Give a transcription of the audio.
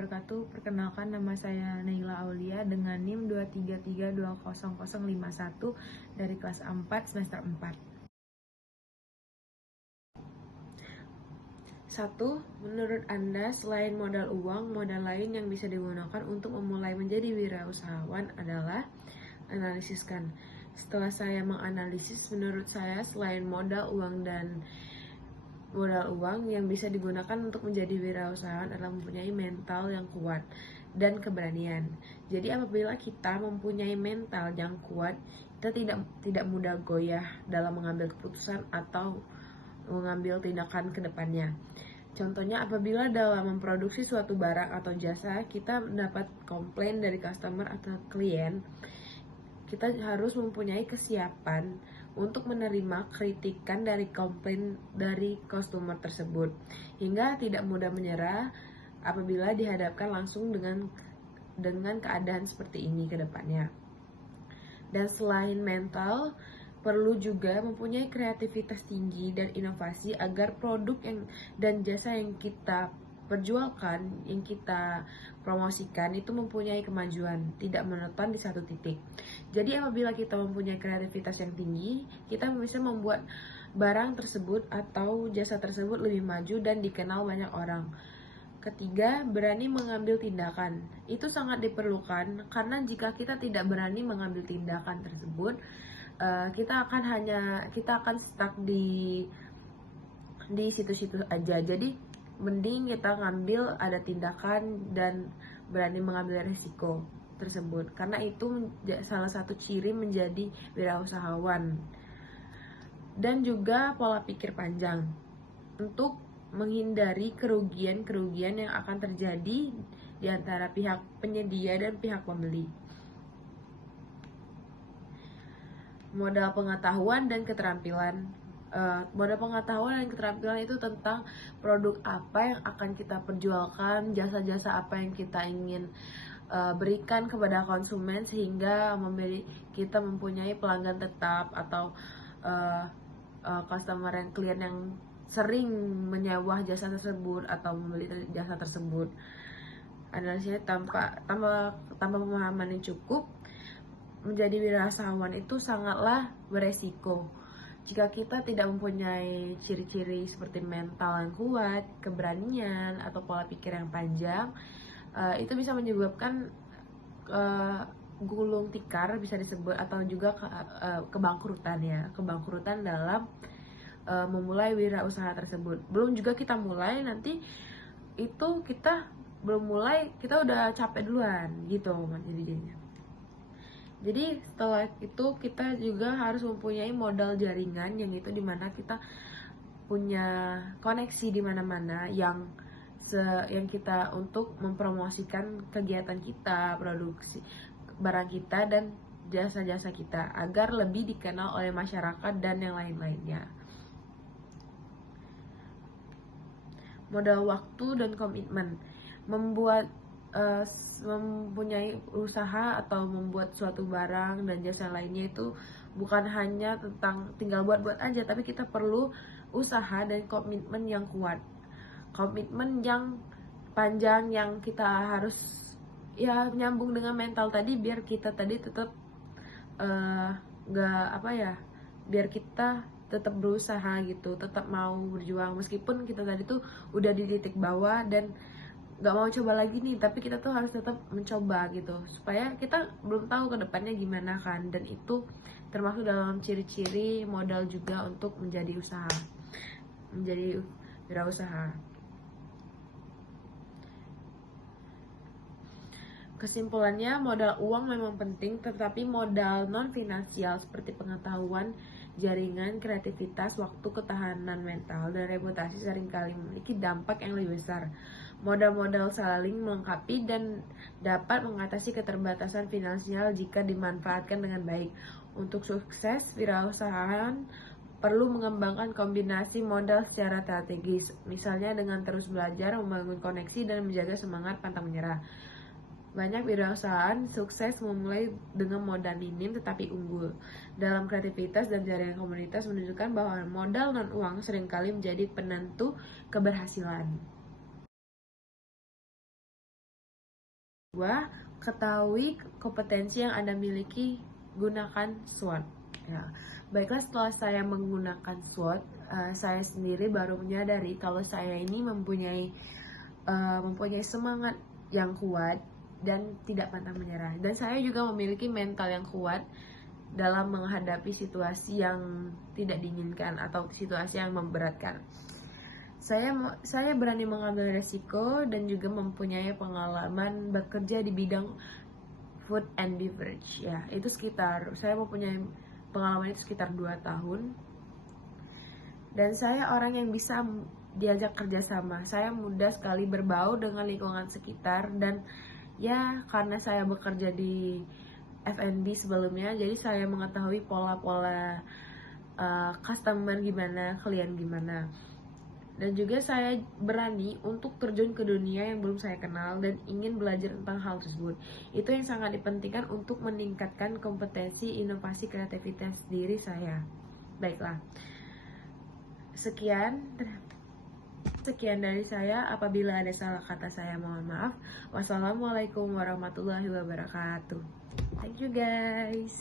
wabarakatuh. Perkenalkan, nama saya Naila Aulia dengan NIM 233200051 dari kelas 4 semester 4. 1. Menurut Anda, selain modal uang, modal lain yang bisa digunakan untuk memulai menjadi wirausahawan adalah? Analisiskan. Setelah saya menganalisis, menurut saya selain modal uang yang bisa digunakan untuk menjadi wirausahawan adalah mempunyai mental yang kuat dan keberanian. Jadi apabila kita mempunyai mental yang kuat, kita tidak mudah goyah dalam mengambil keputusan atau mengambil tindakan ke depannya. Contohnya, apabila dalam memproduksi suatu barang atau jasa, kita mendapat komplain dari customer atau klien, kita harus mempunyai kesiapan untuk menerima kritikan dari komplain dari customer tersebut, hingga tidak mudah menyerah apabila dihadapkan langsung dengan keadaan seperti ini ke depannya. Dan selain mental, perlu juga mempunyai kreativitas tinggi dan inovasi agar produk dan jasa yang kita perjualkan, yang kita promosikan itu mempunyai kemajuan, tidak monoton di satu titik. Jadi apabila kita mempunyai kreativitas yang tinggi, kita bisa membuat barang tersebut atau jasa tersebut lebih maju dan dikenal banyak orang. Ketiga, berani mengambil tindakan. Itu sangat diperlukan karena jika kita tidak berani mengambil tindakan tersebut, kita akan stuck di situ-situ aja. Jadi mending kita ngambil ada tindakan dan berani mengambil resiko tersebut, karena itu salah satu ciri menjadi wirausahawan. Dan juga pola pikir panjang untuk menghindari kerugian-kerugian yang akan terjadi di antara pihak penyedia dan pihak pembeli. Modal pengetahuan dan keterampilan. Modal pengetahuan dan keterampilan itu tentang produk apa yang akan kita perjualkan, jasa-jasa apa yang kita ingin berikan kepada konsumen sehingga kita mempunyai pelanggan tetap atau customer yang klien yang sering menyewa jasa tersebut atau membeli jasa tersebut. Analisisnya tanpa pemahaman yang cukup, menjadi wirausahawan itu sangatlah beresiko. Jika kita tidak mempunyai ciri-ciri seperti mental yang kuat, keberanian, atau pola pikir yang panjang, itu bisa menyebabkan gulung tikar bisa disebut, atau juga kebangkrutan ya, kebangkrutan dalam memulai wirausaha tersebut. Belum juga kita mulai, nanti itu kita belum mulai kita udah capek duluan gitu jadinya. Jadi setelah itu kita juga harus mempunyai modal jaringan, yang itu dimana kita punya koneksi di mana-mana yang kita untuk mempromosikan kegiatan kita, produksi barang kita dan jasa-jasa kita agar lebih dikenal oleh masyarakat dan yang lain-lainnya. Modal waktu dan komitmen. Mempunyai usaha atau membuat suatu barang dan jasa lainnya itu bukan hanya tentang tinggal buat-buat aja, tapi kita perlu usaha dan komitmen yang kuat, komitmen yang panjang, yang kita harus ya nyambung dengan mental tadi, biar kita tadi tetap biar kita tetap berusaha gitu, tetap mau berjuang meskipun kita tadi tuh udah di titik bawah dan gak mau coba lagi nih, tapi kita tuh harus tetap mencoba gitu, supaya kita belum tahu ke depannya gimana kan. Dan itu termasuk dalam ciri-ciri modal juga untuk menjadi wirausaha. Kesimpulannya, modal uang memang penting, tetapi modal non-finansial seperti pengetahuan, jaringan, kreativitas, waktu, ketahanan mental, dan reputasi seringkali memiliki dampak yang lebih besar. Modal-modal saling melengkapi dan dapat mengatasi keterbatasan finansial jika dimanfaatkan dengan baik. Untuk sukses, wirausahaan perlu mengembangkan kombinasi modal secara strategis, misalnya dengan terus belajar, membangun koneksi, dan menjaga semangat pantang menyerah. Banyak wirausahaan sukses memulai dengan modal minim tetapi unggul. Dalam kreativitas dan jaringan komunitas menunjukkan bahwa modal non-uang seringkali menjadi penentu keberhasilan. Kedua, ketahui kompetensi yang Anda miliki, gunakan SWOT. Ya. Baiklah, setelah saya menggunakan SWOT, saya sendiri baru menyadari kalau saya ini mempunyai semangat yang kuat dan tidak pantang menyerah. Dan saya juga memiliki mental yang kuat dalam menghadapi situasi yang tidak diinginkan atau situasi yang memberatkan. Saya berani mengambil resiko dan juga mempunyai pengalaman bekerja di bidang food and beverage. Ya, itu saya mempunyai pengalaman itu sekitar 2 tahun. Dan saya orang yang bisa diajak kerjasama. Saya mudah sekali berbaur dengan lingkungan sekitar, dan ya karena saya bekerja di F&B sebelumnya, jadi saya mengetahui pola-pola customer gimana, klien gimana. Dan juga saya berani untuk terjun ke dunia yang belum saya kenal dan ingin belajar tentang hal tersebut. Itu yang sangat dipentingkan untuk meningkatkan kompetensi, inovasi, kreativitas diri saya. Baiklah, sekian dari saya. Apabila ada salah kata, saya mohon maaf. Wassalamualaikum warahmatullahi wabarakatuh. Thank you guys.